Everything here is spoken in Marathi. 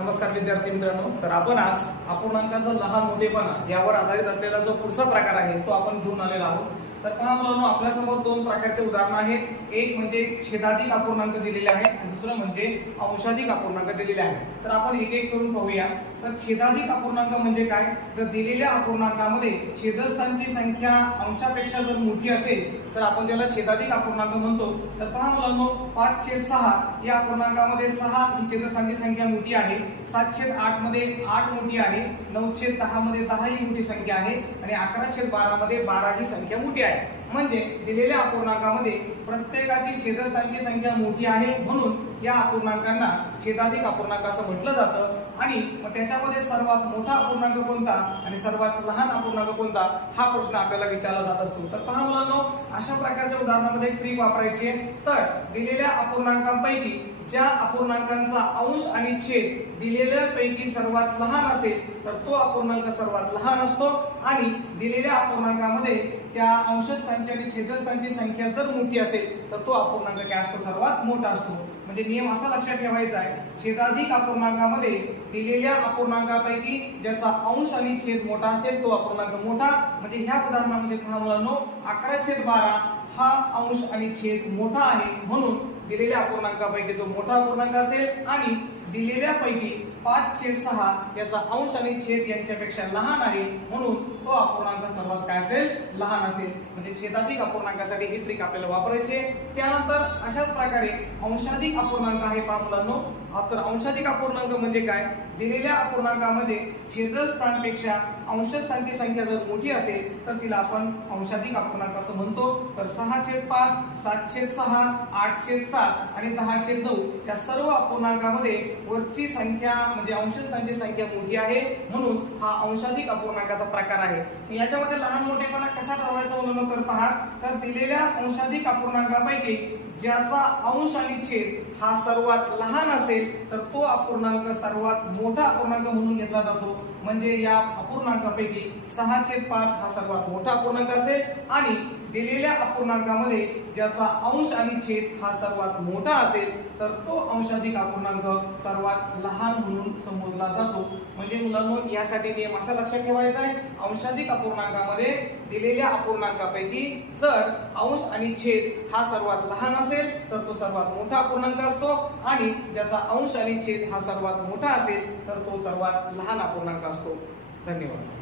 नमस्कार विद्यार्थी मित्रांनो, तर आपण आज अपूर्णांकाचा लहान मोठेपणा यावर आधारित असलेला जो पुढचा प्रकार आहे तो आपण घेऊन आलेला आहोत। तर पहा मुलांनो, आपल्या समोर दोन प्रकारचे उदाहरण आहेत। एक म्हणजे छेदाधिक अपूर्णांक दिलेले आहे आणि दुसरं म्हणजे अंशाधिक अपूर्णांक दिलेले आहे। तर आपण एक एक करून पाहूया। तर छेदाधिक अपूर्णांक म्हणजे काय? तर दिलेल्या अपूर्णांकामध्ये छेदस्थांची संख्या अंशापेक्षा जर मोठी असेल तर आपण त्याला छेदाधिक अपूर्णांक म्हणतो। तर पहा मुलांनो, 5/6 या अपूर्णांकामध्ये 6 ही छेदस्थांची संख्या मोठी आहे, 7/8 मध्ये 8 मोठी आहे, 9/10 मध्ये 10 ही मोठी संख्या आहे आणि 11/12 मध्ये 12 ही संख्या मोठी आहे। म्हणजे दिलेल्या अपूर्णांकामध्ये प्रत्येकाची छेदस्थांची संख्या मोठी आहे, म्हणून या अपूर्णांकांना छेदाधिक अपूर्णांक असं म्हटलं जातं। आणि मग त्याच्यामध्ये सर्वात मोठा अपूर्णांक कोणता आणि सर्वात लहान अपूर्णांक कोणता हा प्रश्न आपल्याला विचारला जात असतो। तर पहा मुलांनो, अशा प्रकारच्या उदाहरणामध्ये एक ट्रिक वापरायची आहे। तर दिलेल्या अपूर्णांकांपैकी ज्या अपूर्णांकांचा अंश आणि छेद दिलेल्यापैकी सर्वात लहान असेल तर तो अपूर्णांक सर्वात लहान असतो आणि दिलेल्या अपूर्णांकामध्ये त्या अंशस्थांची आणि छेदस्थांची संख्या जर मोठी असेल तर तो अपूर्णांक काय असतो? सर्वात मोठा असतो। म्हणजे नियम असा लक्षात ठेवायचा आहे, छेदाधिक अपूर्णांकामध्ये दिलेल्या अपूर्णांकापैकी ज्याचा अंश आणि छेद मोठा असेल तो अपूर्णांक मोठा। म्हणजे ह्या उदाहरणामध्ये पहा मुलांनो, 11/12 हा अंश आणि छेद मोठा आहे, म्हणून दिलेल्या अपूर्णांकापैकी तो मोठा अपूर्णांक असेल आणि दिलेल्यापैकी 5/6 याचा अंश आणि छेद यांच्यापेक्षा लहान आहे, म्हणून तो अपूर्णांक सर्वात काय असेल? लहान असेल। म्हणजे छेदाधिक अपूर्णांकासाठी ही ट्रिक आपल्याला वापरायची आहे। त्यानंतर अशाच प्रकारे अंशाधिक अपूर्णांक आहे पहा मुलांनो। तर अंशाधिक अपूर्णांक म्हणजे काय? दिलेल्या अपूर्णांकामध्ये छेदस्थांपेक्षा अंशस्थांची संख्या जर मोठी असेल तर तिला आपण अंशाधिक अपूर्णांक असं म्हणतो। तर 6/5, 7/6, 8/7 आणि 10/9 या सर्व अपूर्णांकामध्ये वरची संख्या म्हणजे अंशस्थांची संख्या मोठी आहे, म्हणून हा अंशाधिक अपूर्णांकाचा प्रकार आहे। याच्यामध्ये लहान मोठेपणा कसा ठरवायचा म्हणून तर पहा, तर दिलेल्या अंशाधिक अपूर्णांकापैकी ज्याचा अंश आणि छेद हा सर्वात लहान असेल तर तो अपूर्णांक सर्वात मोठा अपूर्णांक म्हणून घेतला जातो। म्हणजे या अपूर्णांकापैकी 6/5 हा सर्वात मोठा अपूर्णांक असेल आणि दिलेल्या अपूर्णांकामध्ये ज्याचा अंश आणि छेद हा सर्वात मोठा असेल तर तो अंशाधिक अपूर्णांक सर्वात लहान म्हणून संबोधला जातो। म्हणजे मुलांनो, यासाठी नियम असा लक्षात ठेवायचा आहे, अंशाधिक अपूर्णांकामध्ये दिलेल्या अपूर्णांकापैकी जर अंश आणि छेद हा सर्वात लहान असेल तर तो सर्वात मोठा अपूर्णांक असतो आणि ज्याचा अंश आणि छेद हा सर्वात मोठा असेल तर तो सर्वात लहान अपूर्णांक असतो। धन्यवाद।